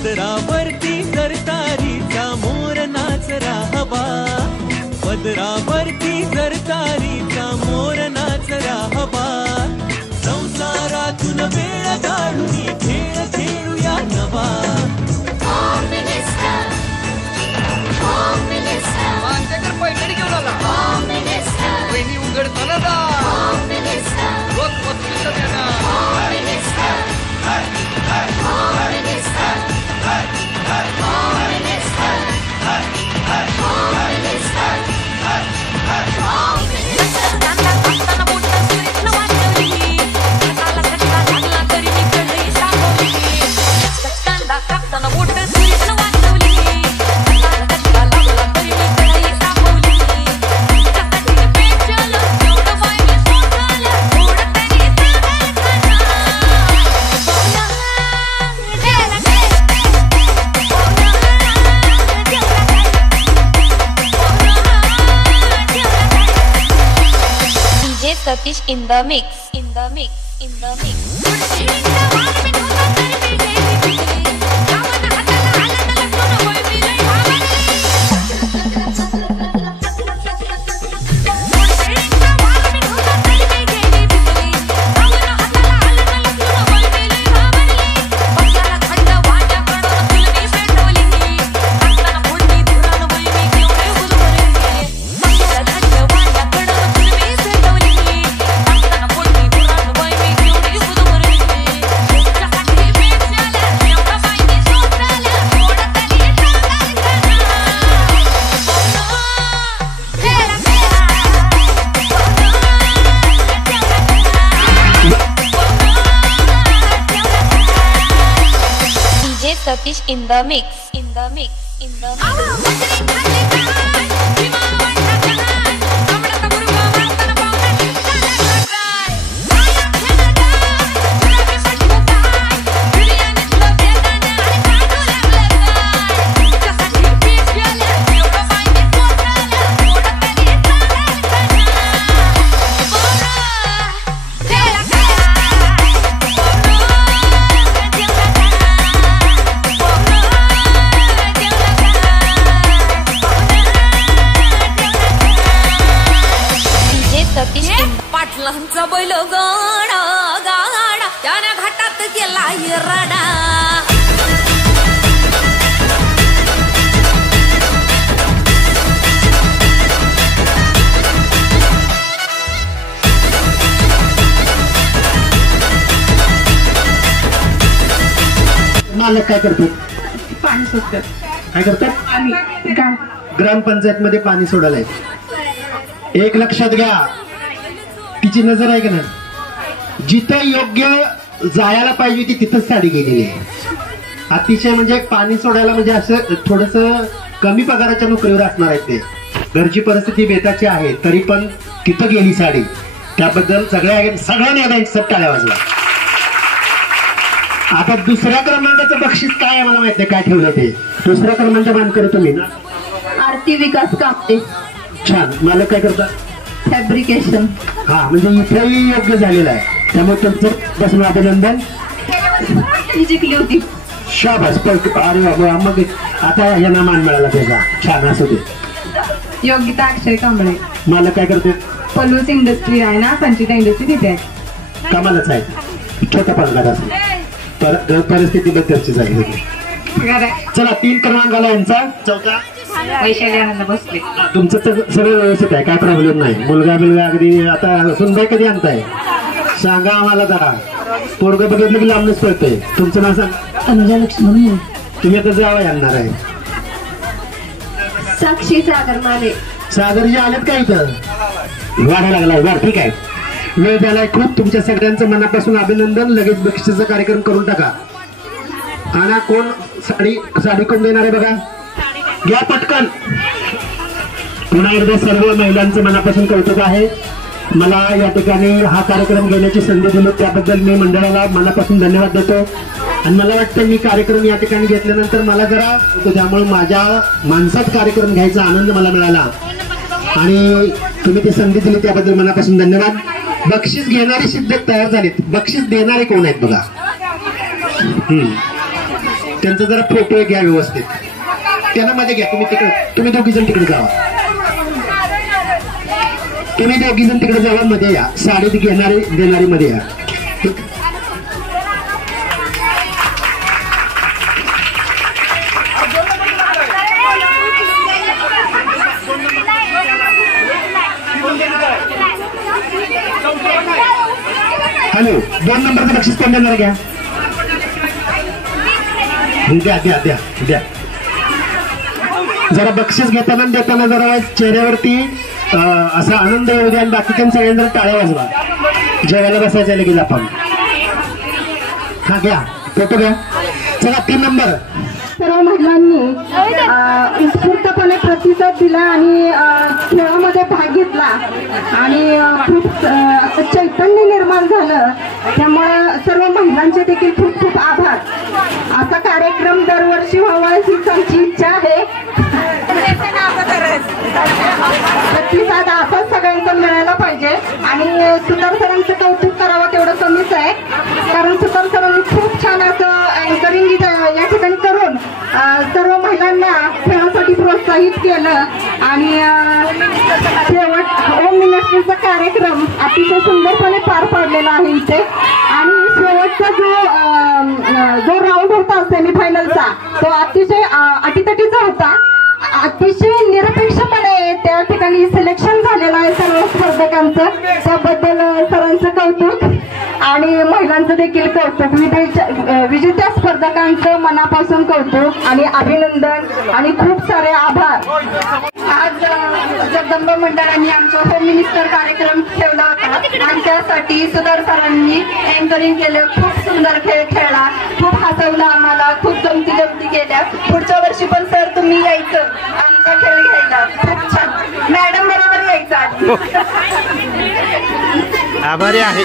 पदरावरती सरतारीचा मोर नाचरा हवा, पदरावरती सरतारीचा मोर नाचरा हवा. संसारातून वेळ काढून खेळ खेळूया नवा. पैठणी घेऊन आला, पहिली उघडताना दा रोज पत्रिका देणार. Satish in the mix, in the mix, in the mix. Satish in the mix, in the mix, in the mix. पाटलांचा बैल गाडा गाडा त्याने घाटात गेला रडा. मालक काय करतो? पाणी सोडतात. काय करतात? पाणी. ग्रामपंचायत मध्ये पाणी सोडायला. एक लक्षात घ्या, तिची नजर आहे का नाही, जिथं योग्य जायला पाहिजे ती तिथंच साडी गेलेली आहे. अतिशय म्हणजे पाणी सोडायला म्हणजे असं थोडस कमी पगाराच्या नोकरीवर असणार आहे ते. घरची परिस्थिती बेताची आहे तरी पण तिथं गेली साडी. त्याबद्दल सगळ्यांनी टाळ्या वाजवा. आता दुसऱ्या क्रमांकाचं बक्षीस काय आहे मला माहिती आहे, काय ठेवलं ते. दुसऱ्या क्रमांकाचा मानकरी तुम्ही ना, आरती विकास कापते. छान. मला काय करतात? फॅब्रिकेशन. हा, म्हणजे इथेही योग्य झालेलं आहे. त्यामुळे तुमचं बसून अभिनंदन. जिंकली होती. शाबास. अरे मग आता यांना मान मिळाला त्याचा. छान. असू दे. योगिता अक्षय कांबळे. मला काय करते? पलूस इंडस्ट्री आहे ना, संचिता इंडस्ट्री तिथे आहे. कामालाच आहे. छोटा पगार असेल. परिस्थितीबद्दलची झाली होती. चला 3 क्रमांकाला यांचा. चौथा वैशाली आनंद भोसले. तुमचं तर सगळं व्यवस्थित आहे, काय प्रॉब्लेम नाही. मुलगा बिलगा अगदी. आता सुनबाई कधी आणताय सांगा आम्हाला जरा. पोरग बघितलं की लांबच पळतंय. तुमचं नाव सांग. अनुजा लक्ष्मण. तुम्ही आता जावं आणणार आहे. साक्षी सागर माने. सागरजी आलेत का इथं? वाढायला लागलाय. वाढ. ठीक आहे. वेळ झालाय खूप. तुमच्या सगळ्यांचं मनापासून अभिनंदन. लगेच बक्षिसाचा कार्यक्रम करून टाका. आणि कोण साडी कोण देणार आहे बघा. घ्या पटकन. पुन्हा एकदा सर्व महिलांचं मनापासून कौतुक आहे. मला या ठिकाणी हा कार्यक्रम घेण्याची संधी दिली त्याबद्दल मी मंडळाला मनापासून धन्यवाद देतो. आणि मला वाटतं मी कार्यक्रम या ठिकाणी घेतल्यानंतर मला जरा त्यामुळे माझ्या माणसात कार्यक्रम घ्यायचा आनंद मला मिळाला आणि तुम्ही ती संधी दिली त्याबद्दल मनापासून धन्यवाद. बक्षीस घेणारे सिद्ध तयार झालेत. बक्षीस देणारे कोण आहेत बघा. त्यांचा जरा फोटो घ्या व्यवस्थित. त्यांना मध्ये घ्या. तुम्ही दोघी जण तिकडे जावा. तुम्ही दोघी जण तिकडे जावा, मध्ये या. साडी घेणारी देणारी मध्ये या. हॅलो, 2 नंबरचं बक्षीस कोण देणार? घ्या द्या द्या द्या द्या. जरा बक्षीस घेताना देताना जरा चेहऱ्यावरती असा आनंद येऊ द्या आणि बाकीच्या सगळ्यांना टाळ्या वाजवा. जेवायला बसायचं लगेच आपण. हा घ्या फोटो घ्या. चला 3 नंबर. सर्व महिलांनी उत्स्फूर्तपणे प्रतिसाद दिला आणि खेळामध्ये भाग घेतला आणि खूप चैतन्य निर्माण झालं. त्यामुळे सर्व महिलांचे देखील खूप खूप आभार. असा कार्यक्रम दरवर्षी व्हावा हीच आमची इच्छा आहे. प्रतिसाद असाच सगळ्यांचा मिळायला पाहिजे आणि सुतार सरांचं कौतुक करावं तेवढं कमीच आहे. कारण सुतार सरांनी खूप छान असं अँकरिंग या ठिकाणी करून सर्व महिलांना खेळासाठी प्रोत्साहित केलं आणि शेवट होम मिनिस्ट्रीचा कार्यक्रम अतिशय सुंदरपणे पार पाडलेला आहे इथे. आणि शेवटचा जो राऊंड होता सेमीफायनलचा तो अतिशय अटीतटीचा होता. अतिशय निरपेक्षपणे त्या ठिकाणी सिलेक्शन झालेलं आहे सर्व स्पर्धकांचं. त्याबद्दल सरांचं कौतुक आणि महिलांचं देखील कौतुक. विजेत्या स्पर्धकांचं मनापासून कौतुक आणि अभिनंदन आणि खूप सारे आभार. आज जगदंबा मंडळांनी आमचा होम मिनिस्टर कार्यक्रम ठेवला होता आणि त्यासाठी सुधार सरांनी अँकरिंग केलं. खूप सुंदर खेळ खेळला, खूप हसवलं आम्हाला, खूप गमती केल्या. पुढच्या वर्षी पण सर तुम्ही यायचं आमचा खेळ घ्यायला. खूप छान. मॅडम बरोबर यायचं. आभारी आहे.